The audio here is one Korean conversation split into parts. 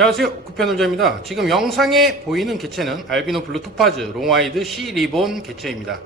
안녕하세요. 구편놀자입니다. 지금 영상에 보이는 개체는 알비노 블루 토파즈 롱와이드 C 리본 개체입니다.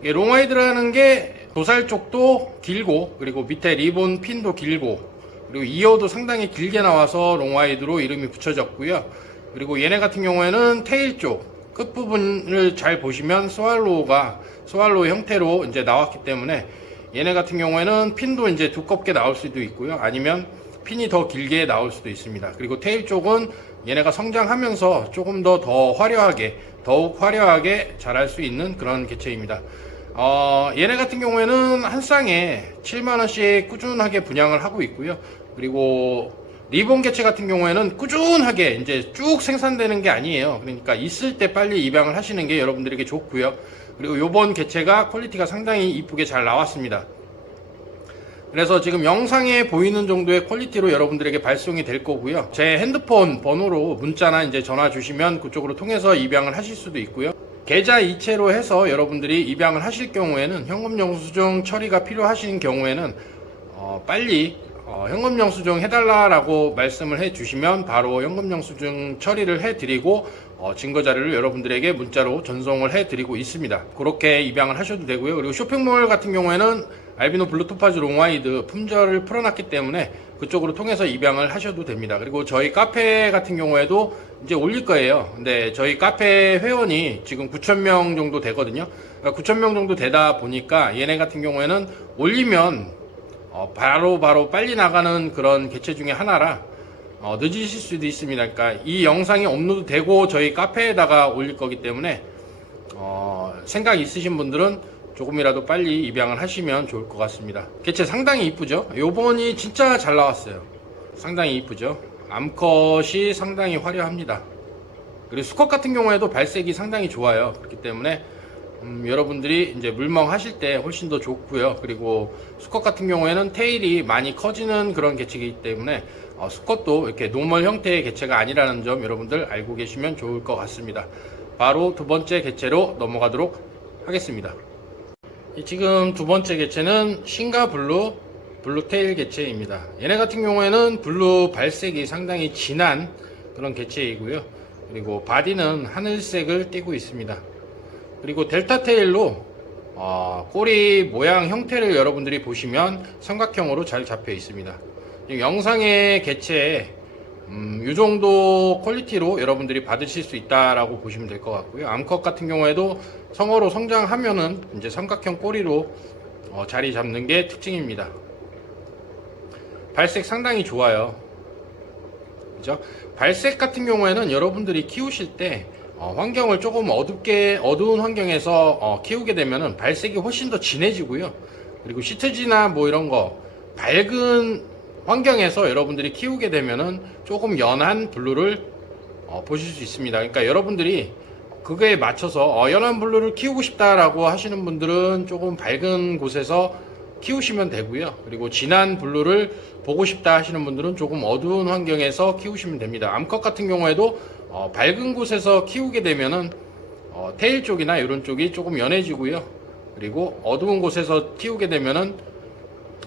이게 롱와이드라는 게 도살 쪽도 길고 그리고 밑에 리본 핀도 길고 그리고 이어도 상당히 길게 나와서 롱와이드로 이름이 붙여졌고요. 그리고 얘네 같은 경우에는 테일 쪽 끝부분을 잘 보시면 스왈로우가 스왈로우 형태로 이제 나왔기 때문에 얘네 같은 경우에는 핀도 이제 두껍게 나올 수도 있고요. 아니면 핀이 더 길게 나올 수도 있습니다. 그리고 테일 쪽은 얘네가 성장하면서 조금 더 더 화려하게 더욱 화려하게 자랄 수 있는 그런 개체입니다. 어, 얘네 같은 경우에는 한 쌍에 7만원씩 꾸준하게 분양을 하고 있고요. 그리고 리본 개체 같은 경우에는 꾸준하게 이제 쭉 생산되는 게 아니에요. 그러니까 있을 때 빨리 입양을 하시는 게 여러분들에게 좋고요. 그리고 요번 개체가 퀄리티가 상당히 이쁘게 잘 나왔습니다. 그래서 지금 영상에 보이는 정도의 퀄리티로 여러분들에게 발송이 될 거고요. 제 핸드폰 번호로 문자나 이제 전화 주시면 그쪽으로 통해서 입양을 하실 수도 있고요. 계좌 이체로 해서 여러분들이 입양을 하실 경우에는 현금 영수증 처리가 필요하신 경우에는 어, 빨리 어, 현금 영수증 해달라라고 말씀을 해주시면 바로 현금 영수증 처리를 해드리고 어, 증거 자료를 여러분들에게 문자로 전송을 해드리고 있습니다. 그렇게 입양을 하셔도 되고요. 그리고 쇼핑몰 같은 경우에는 알비노 블루토파즈 롱와이드 품절을 풀어놨기 때문에 그쪽으로 통해서 입양을 하셔도 됩니다. 그리고 저희 카페 같은 경우에도 이제 올릴 거예요. 근데 저희 카페 회원이 지금 9,000명 정도 되거든요. 그러니까 9,000명 정도 되다 보니까 얘네 같은 경우에는 올리면 어, 바로 바로 빨리 나가는 그런 개체 중에 하나라 어, 늦으실 수도 있습니다. 그러니까 이 영상이 업로드 되고 저희 카페에다가 올릴 거기 때문에 어, 생각 있으신 분들은 조금이라도 빨리 입양을 하시면 좋을 것 같습니다. 개체 상당히 이쁘죠? 요번이 진짜 잘 나왔어요. 상당히 이쁘죠? 암컷이 상당히 화려합니다. 그리고 수컷 같은 경우에도 발색이 상당히 좋아요. 그렇기 때문에 음, 여러분들이 이제 물멍 하실 때 훨씬 더 좋고요. 그리고 수컷 같은 경우에는 테일이 많이 커지는 그런 개체이기 때문에 어, 수컷도 이렇게 노멀 형태의 개체가 아니라는 점 여러분들 알고 계시면 좋을 것 같습니다. 바로 두 번째 개체로 넘어가도록 하겠습니다. 이 지금 두 번째 개체는 싱가 블루 블루테일 개체입니다. 얘네 같은 경우에는 블루 발색이 상당히 진한 그런 개체이고요. 그리고 바디는 하늘색을 띠고 있습니다. 그리고 델타 테일로 어, 꼬리 모양 형태를 여러분들이 보시면 삼각형으로 잘 잡혀 있습니다. 영상의 개체 음, 이 정도 퀄리티로 여러분들이 받으실 수 있다라고 보시면 될 것 같고요. 암컷 같은 경우에도 성어로 성장하면은 이제 삼각형 꼬리로 어, 자리 잡는 게 특징입니다. 발색 상당히 좋아요. 그죠? 발색 같은 경우에는 여러분들이 키우실 때 어, 환경을 조금 어둡게 어두운 환경에서 어, 키우게 되면은 발색이 훨씬 더 진해지고요. 그리고 시트지나 뭐 이런 거 밝은 환경에서 여러분들이 키우게 되면은 조금 연한 블루를 어, 보실 수 있습니다. 그러니까 여러분들이 그거에 맞춰서 어, 연한 블루를 키우고 싶다라고 하시는 분들은 조금 밝은 곳에서 키우시면 되고요. 그리고 진한 블루를 보고 싶다 하시는 분들은 조금 어두운 환경에서 키우시면 됩니다. 암컷 같은 경우에도 어, 밝은 곳에서 키우게 되면은 어, 테일 쪽이나 이런 쪽이 조금 연해지고요. 그리고 어두운 곳에서 키우게 되면은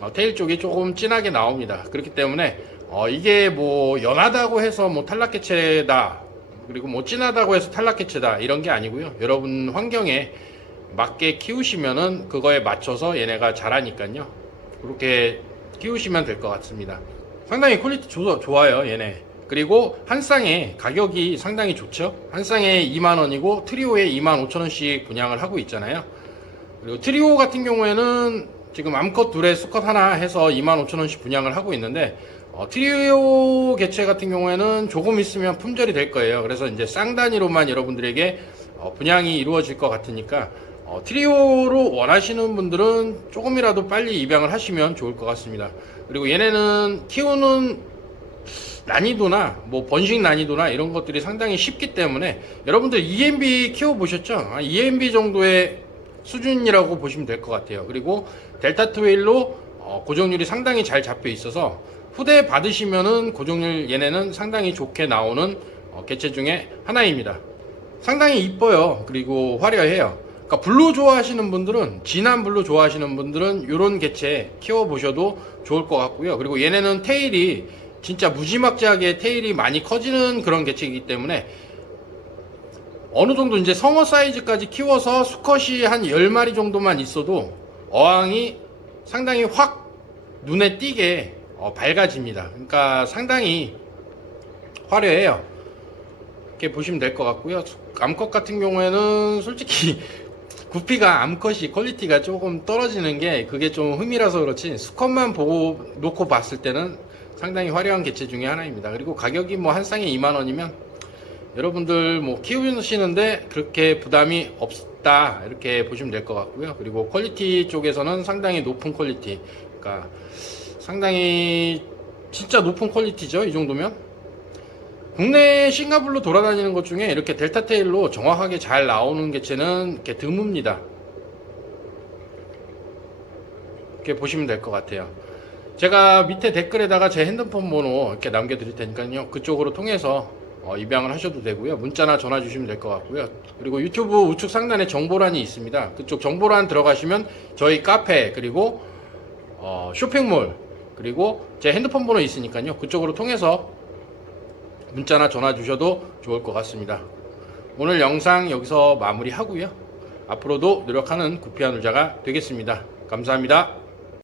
어, 테일 쪽이 조금 진하게 나옵니다. 그렇기 때문에 어, 이게 뭐 연하다고 해서 뭐 탈락 개체다 그리고 뭐 진하다고 해서 탈락 개체다 이런 게 아니고요. 여러분 환경에 맞게 키우시면은 그거에 맞춰서 얘네가 자라니까요. 그렇게 키우시면 될 것 같습니다. 상당히 퀄리티 조, 좋아요 얘네. 그리고 한 쌍에 가격이 상당히 좋죠. 한 쌍에 2만 원이고 트리오에 2만 5천 원씩 분양을 하고 있잖아요. 그리고 트리오 같은 경우에는 지금 암컷 둘에 수컷 하나 해서 2만 5천 원씩 분양을 하고 있는데 어, 트리오 개체 같은 경우에는 조금 있으면 품절이 될 거예요. 그래서 이제 쌍 단위로만 여러분들에게 어, 분양이 이루어질 것 같으니까 어, 트리오로 원하시는 분들은 조금이라도 빨리 입양을 하시면 좋을 것 같습니다. 그리고 얘네는 키우는 난이도나 뭐 번식 난이도나 이런 것들이 상당히 쉽기 때문에 여러분들 EMB 키워 보셨죠? EMB 정도의 수준이라고 보시면 될 것 같아요. 그리고 델타 트웨일로 어, 고정률이 상당히 잘 잡혀 있어서 후대 받으시면은 고정률 얘네는 상당히 좋게 나오는 어, 개체 중에 하나입니다. 상당히 이뻐요. 그리고 화려해요. 그러니까 블루 좋아하시는 분들은 진한 블루 좋아하시는 분들은 이런 개체 키워 보셔도 좋을 것 같고요. 그리고 얘네는 테일이 진짜 무지막지하게 테일이 많이 커지는 그런 개체이기 때문에 어느 정도 이제 성어 사이즈까지 키워서 수컷이 한 10마리 정도만 있어도 어항이 상당히 확 눈에 띄게 어, 밝아집니다. 그러니까 상당히 화려해요. 이렇게 보시면 될 것 같고요. 암컷 같은 경우에는 솔직히 구피가 암컷이 퀄리티가 조금 떨어지는 게 그게 좀 흠이라서 그렇지 수컷만 보고 놓고 봤을 때는 상당히 화려한 개체 중에 하나입니다. 그리고 가격이 뭐 한 쌍에 2만 원이면 여러분들 뭐 키우시는데 그렇게 부담이 없다 이렇게 보시면 될 것 같고요. 그리고 퀄리티 쪽에서는 상당히 높은 퀄리티, 그러니까 상당히 진짜 높은 퀄리티죠. 이 정도면 국내 싱가블로 돌아다니는 것 중에 이렇게 델타 테일로 정확하게 잘 나오는 개체는 이렇게 드뭅니다. 이렇게 보시면 될 것 같아요. 제가 밑에 댓글에다가 제 핸드폰 번호 이렇게 남겨드릴 테니까요. 그쪽으로 통해서 어, 입양을 하셔도 되고요. 문자나 전화 주시면 될 것 같고요. 그리고 유튜브 우측 상단에 정보란이 있습니다. 그쪽 정보란 들어가시면 저희 카페 그리고 어, 쇼핑몰 그리고 제 핸드폰 번호 있으니까요. 그쪽으로 통해서 문자나 전화 주셔도 좋을 것 같습니다. 오늘 영상 여기서 마무리하고요. 앞으로도 노력하는 구피한 우자가 되겠습니다. 감사합니다.